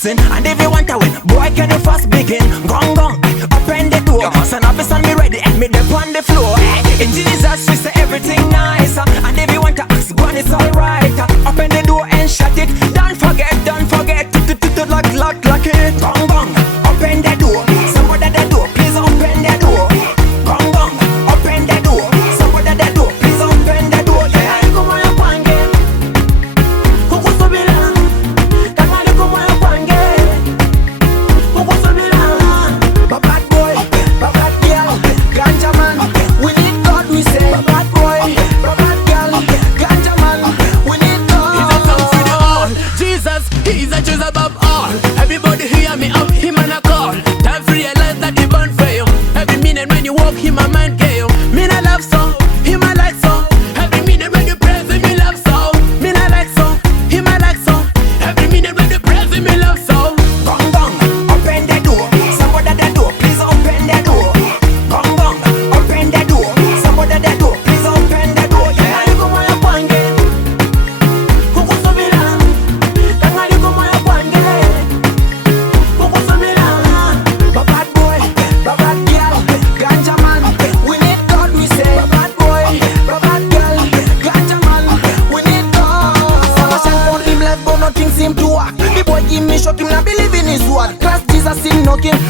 fussing. And if you want to win, boy, can you fast begin? Ngong Ngong, open the door. Son of a son, me ready, and me dip on the floor. In Jesus, we say everything nice. And if you want to ask, go on, it's alright. Open the door and shut it. Don't forget, lock it. Ngong Ngong, open the door. Somebody at the door, please open the door. Ngong Ngong, open the door. Somebody at the door, please open the door. Yeah.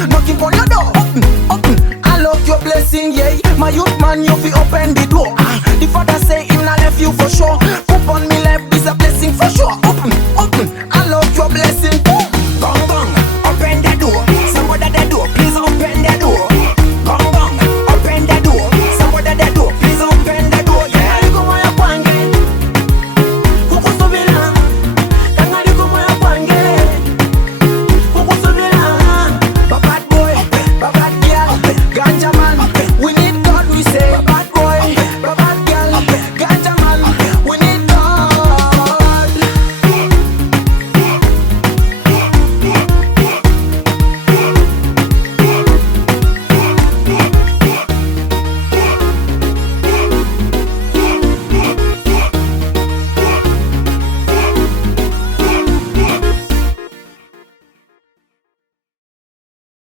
Knocking on your door, open. I love your blessing, yeah. My youth man, you fi open the door. The father say him not left you for sure. Put on me left is a blessing for sure. Open.